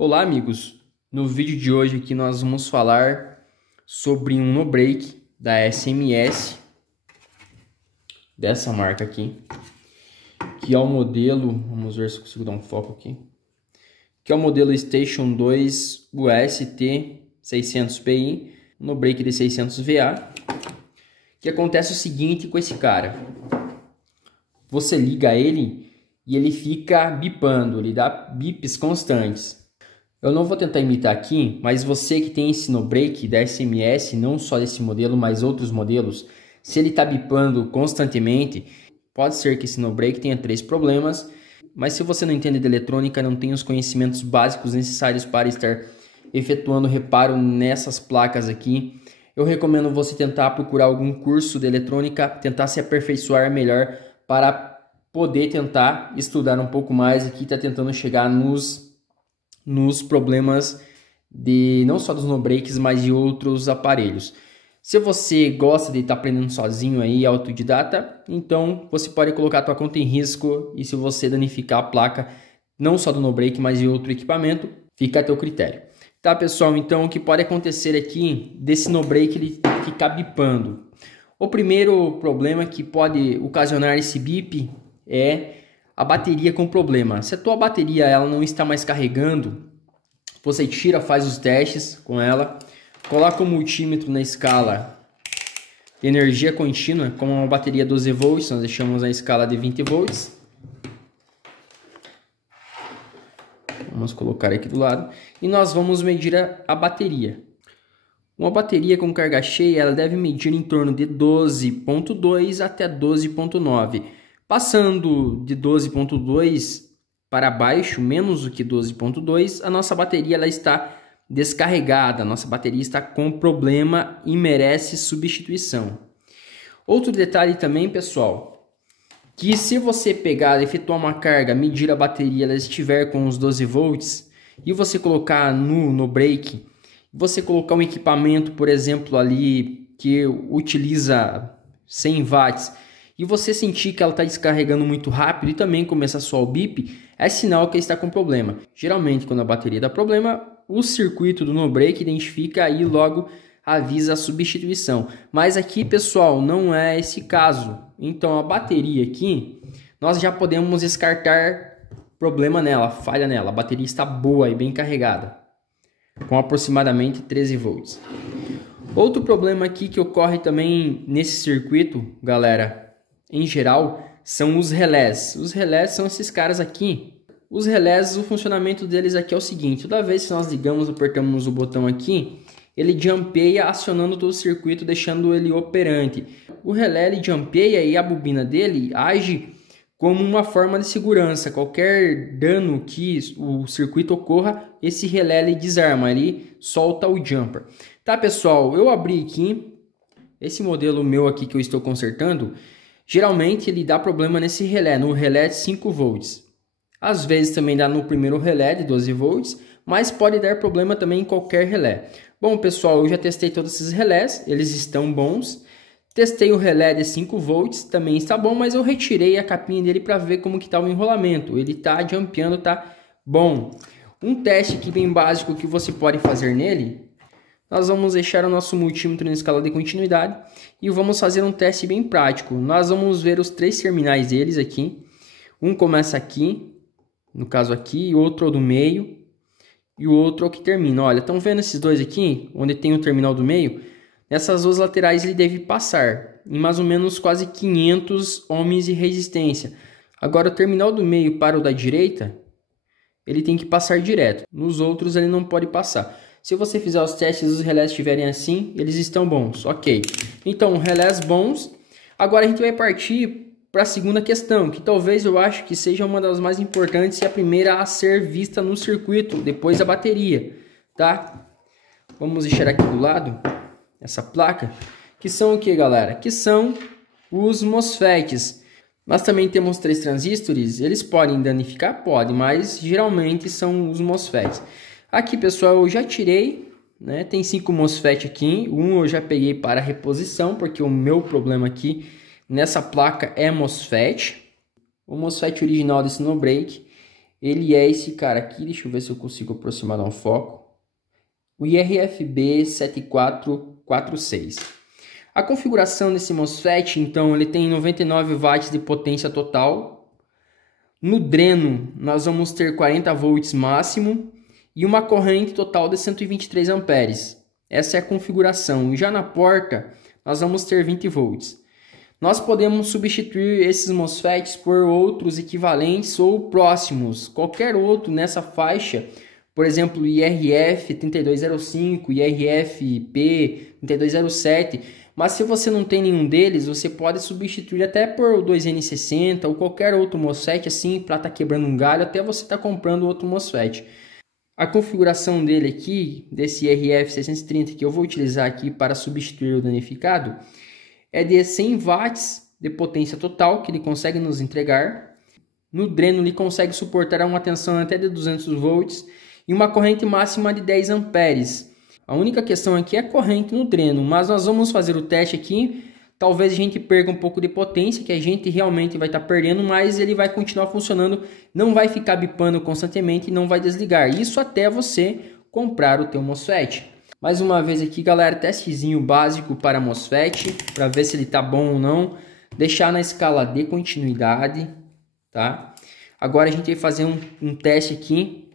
Olá amigos, no vídeo de hoje aqui nós vamos falar sobre um no-break da SMS, dessa marca aqui, que é o modelo, vamos ver se eu consigo dar um foco aqui, que é o modelo Station 2 UST 600PI, no-break de 600 VA, que acontece o seguinte com esse cara, você liga ele e ele fica bipando, ele dá bips constantes. Eu não vou tentar imitar aqui, mas você que tem esse no-break da SMS, não só desse modelo, mas outros modelos, se ele está bipando constantemente, pode ser que esse no-break tenha 3 problemas, mas se você não entende de eletrônica, não tem os conhecimentos básicos necessários para estar efetuando reparo nessas placas aqui, eu recomendo você tentar procurar algum curso de eletrônica, tentar se aperfeiçoar melhor para poder tentar estudar um pouco mais aqui, tá tentando chegar nos problemas de não só dos no-breaks, mas de outros aparelhos. Se você gosta de estar aprendendo sozinho aí, autodidata, então você pode colocar a tua conta em risco e se você danificar a placa, não só do no-break, mas de outro equipamento, fica a teu critério. Tá, pessoal? Então, o que pode acontecer aqui desse no-break ele ficar bipando? O primeiro problema que pode ocasionar esse bip é a bateria com problema. Se a tua bateria ela não está mais carregando, você tira, faz os testes com ela, coloca o multímetro na escala de energia contínua, com uma bateria 12 volts, nós deixamos a escala de 20 volts. Vamos colocar aqui do lado e nós vamos medir a bateria. Uma bateria com carga cheia ela deve medir em torno de 12.2 até 12.9. Passando de 12.2 para baixo, menos do que 12.2, a nossa bateria ela está descarregada, a nossa bateria está com problema e merece substituição. Outro detalhe também, pessoal, que se você pegar, efetuar uma carga, medir a bateria, ela estiver com os 12 volts, e você colocar no break, você colocar um equipamento, por exemplo, ali que utiliza 100 watts, e você sentir que ela está descarregando muito rápido e também começa a soar o bip, é sinal que está com problema. Geralmente, quando a bateria dá problema, o circuito do no-break identifica e logo avisa a substituição. Mas aqui, pessoal, não é esse caso. Então, a bateria aqui, nós já podemos descartar problema nela, falha nela. A bateria está boa e bem carregada, com aproximadamente 13 volts. Outro problema aqui que ocorre também nesse circuito, galera, em geral, são os relés. Os relés são esses caras aqui. Os relés, o funcionamento deles aqui é o seguinte. Toda vez que nós ligamos, apertamos o botão aqui, ele jampeia acionando todo o circuito, deixando ele operante. O relé ele jampeia e a bobina dele age como uma forma de segurança. Qualquer dano que o circuito ocorra, esse relé ele desarma, ele solta o jumper. Tá, pessoal? Eu abri aqui. Esse modelo meu aqui que eu estou consertando, geralmente ele dá problema nesse relé, no relé de 5 volts. Às vezes também dá no primeiro relé de 12 volts, mas pode dar problema também em qualquer relé. Bom, pessoal, eu já testei todos esses relés, eles estão bons. Testei o relé de 5 volts, também está bom, mas eu retirei a capinha dele para ver como que está o enrolamento. Ele está jumpeando, está bom. Um teste aqui bem básico que você pode fazer nele, nós vamos deixar o nosso multímetro na escala de continuidade e vamos fazer um teste bem prático. Nós vamos ver os 3 terminais deles aqui. Um começa aqui, no caso aqui, e outro do meio e o outro é o que termina. Olha, estão vendo esses dois aqui, onde tem o terminal do meio? Nessas duas laterais ele deve passar em mais ou menos quase 500 ohms de resistência. Agora o terminal do meio para o da direita, ele tem que passar direto. Nos outros ele não pode passar. Se você fizer os testes e os relés estiverem assim, eles estão bons, ok. Então, relés bons. Agora a gente vai partir para a segunda questão, que talvez eu acho que seja uma das mais importantes e a primeira a ser vista no circuito, depois a bateria, tá? Vamos deixar aqui do lado essa placa, que são o que, galera? Que são os MOSFETs. Nós também temos 3 transistores, eles podem danificar? Pode, mas geralmente são os MOSFETs. Aqui, pessoal, eu já tirei, né? Tem 5 MOSFET aqui, um eu já peguei para reposição, porque o meu problema aqui nessa placa é MOSFET. O MOSFET original desse no-break, ele é esse cara aqui. Deixa eu ver se eu consigo aproximar dar um foco. O IRFB 7446. A configuração desse MOSFET, então, ele tem 99 watts de potência total. No dreno, nós vamos ter 40 volts máximo e uma corrente total de 123 amperes. Essa é a configuração. Já na porta, nós vamos ter 20 volts. Nós podemos substituir esses MOSFETs por outros equivalentes ou próximos. Qualquer outro nessa faixa, por exemplo, IRF 3205, IRF-P 3207. Mas se você não tem nenhum deles, você pode substituir até por 2N60 ou qualquer outro MOSFET assim, para estar quebrando um galho, até você estar comprando outro MOSFET. A configuração dele aqui, desse IRF630 que eu vou utilizar aqui para substituir o danificado, é de 100 watts de potência total que ele consegue nos entregar. No dreno ele consegue suportar uma tensão até de 200 volts e uma corrente máxima de 10 amperes. A única questão aqui é a corrente no dreno, mas nós vamos fazer o teste aqui. Talvez a gente perca um pouco de potência, que a gente realmente vai estar perdendo, mas ele vai continuar funcionando, não vai ficar bipando constantemente e não vai desligar. Isso até você comprar o teu MOSFET. Mais uma vez aqui, galera, testezinho básico para MOSFET, para ver se ele tá bom ou não. Deixar na escala de continuidade, tá? Agora a gente vai fazer um teste aqui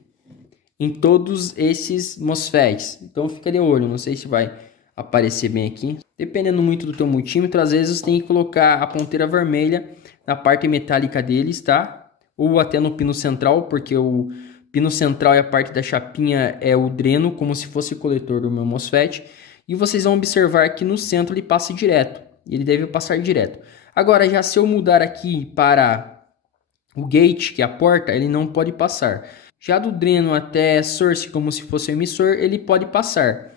em todos esses MOSFETs. Então fica de olho, não sei se vai aparecer bem aqui. Dependendo muito do teu multímetro, às vezes você tem que colocar a ponteira vermelha na parte metálica deles, tá? Ou até no pino central, porque o pino central e a parte da chapinha é o dreno, como se fosse o coletor do meu MOSFET. E vocês vão observar que no centro ele passa direto. Ele deve passar direto. Agora, já se eu mudar aqui para o gate, que é a porta, ele não pode passar. Já do dreno até source, como se fosse o emissor, ele pode passar.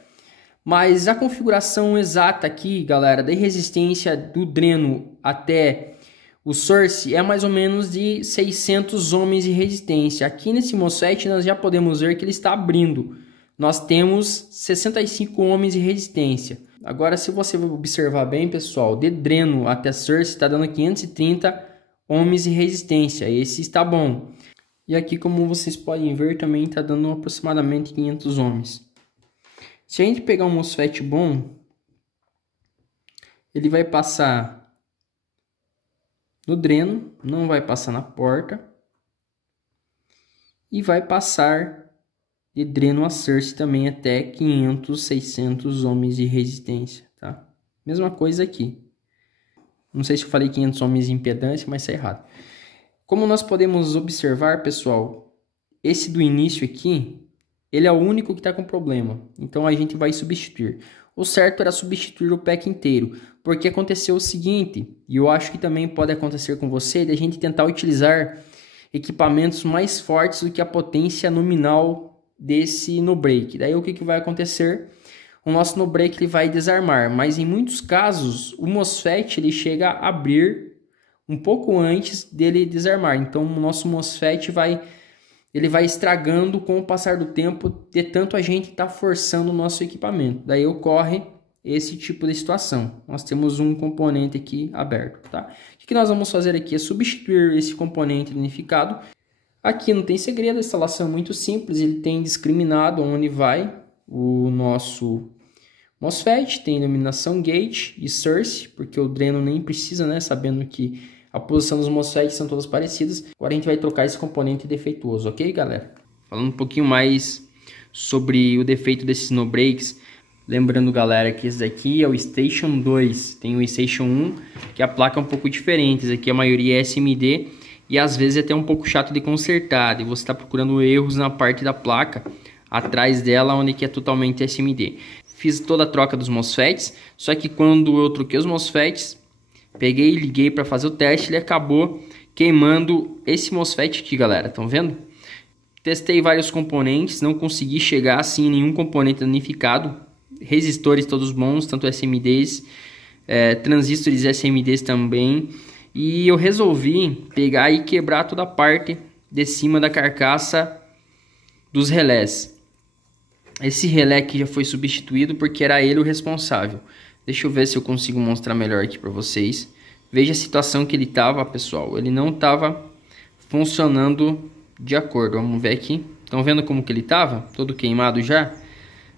Mas a configuração exata aqui, galera, da resistência do dreno até o source é mais ou menos de 600 ohms de resistência. Aqui nesse MOSFET nós já podemos ver que ele está abrindo. Nós temos 65 ohms de resistência. Agora, se você observar bem, pessoal, de dreno até source está dando 530 ohms de resistência. Esse está bom. E aqui, como vocês podem ver, também está dando aproximadamente 500 ohms. Se a gente pegar um MOSFET bom, ele vai passar no dreno, não vai passar na porta e vai passar de dreno a source também até 500, 600 ohms de resistência, tá? Mesma coisa aqui. Não sei se eu falei 500 ohms de impedância, mas está errado. Como nós podemos observar, pessoal, esse do início aqui, ele é o único que está com problema. Então a gente vai substituir. O certo era substituir o pack inteiro, porque aconteceu o seguinte, e eu acho que também pode acontecer com você, de a gente tentar utilizar equipamentos mais fortes do que a potência nominal desse no break. Daí o que vai acontecer? O nosso no break ele vai desarmar, mas em muitos casos o MOSFET ele chega a abrir um pouco antes dele desarmar. Então o nosso MOSFET vai estragando com o passar do tempo, de tanto a gente está forçando o nosso equipamento. Daí ocorre esse tipo de situação. Nós temos um componente aqui aberto, tá? O que nós vamos fazer aqui é substituir esse componente danificado. Aqui não tem segredo, a instalação é muito simples, ele tem discriminado onde vai o nosso MOSFET, tem iluminação gate e source, porque o dreno nem precisa, né? Sabendo que a posição dos MOSFETs são todas parecidas. Agora a gente vai trocar esse componente defeituoso, ok, galera? Falando um pouquinho mais sobre o defeito desses no breaks. Lembrando, galera, que esse daqui é o Station 2. Tem o Station 1, que a placa é um pouco diferente. Esse aqui a maioria é SMD e às vezes é até um pouco chato de consertar. E você está procurando erros na parte da placa, atrás dela, onde que é totalmente SMD. Fiz toda a troca dos MOSFETs, só que quando eu troquei os MOSFETs, peguei e liguei para fazer o teste, ele acabou queimando esse MOSFET aqui, galera. Estão vendo? Testei vários componentes, não consegui chegar assim em nenhum componente danificado. Resistores todos bons, tanto SMDs, transistores SMDs também. E eu resolvi pegar e quebrar toda a parte de cima da carcaça dos relés. Esse relé aqui já foi substituído porque era ele o responsável. Deixa eu ver se eu consigo mostrar melhor aqui para vocês. Veja a situação que ele estava, pessoal. Ele não estava funcionando de acordo. Vamos ver aqui. Estão vendo como que ele estava? Todo queimado já.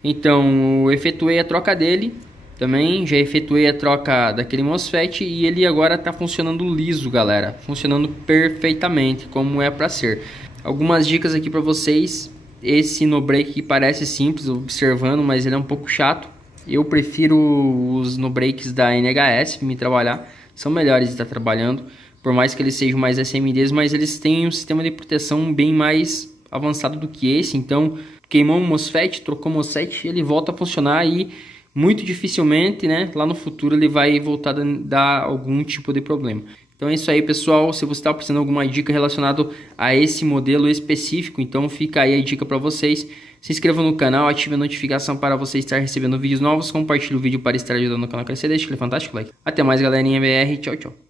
Então, eu efetuei a troca dele. Também já efetuei a troca daquele MOSFET e ele agora está funcionando liso, galera. Funcionando perfeitamente, como é para ser. Algumas dicas aqui para vocês. Esse no break que parece simples observando, mas ele é um pouco chato. Eu prefiro os no breaks da NHS para me trabalhar. São melhores de estar trabalhando. Por mais que eles sejam mais SMDs, mas eles têm um sistema de proteção bem mais avançado do que esse. Então, queimou um MOSFET, trocou o MOSFET, ele volta a funcionar e muito dificilmente, né, lá no futuro ele vai voltar a dar algum tipo de problema. Então é isso aí, pessoal. Se você está precisando de alguma dica relacionada a esse modelo específico, então fica aí a dica para vocês. Se inscreva no canal, ative a notificação para você estar recebendo vídeos novos. Compartilhe o vídeo para estar ajudando o canal a crescer. Deixa aquele fantástico like. Até mais, galerinha BR. Tchau, tchau.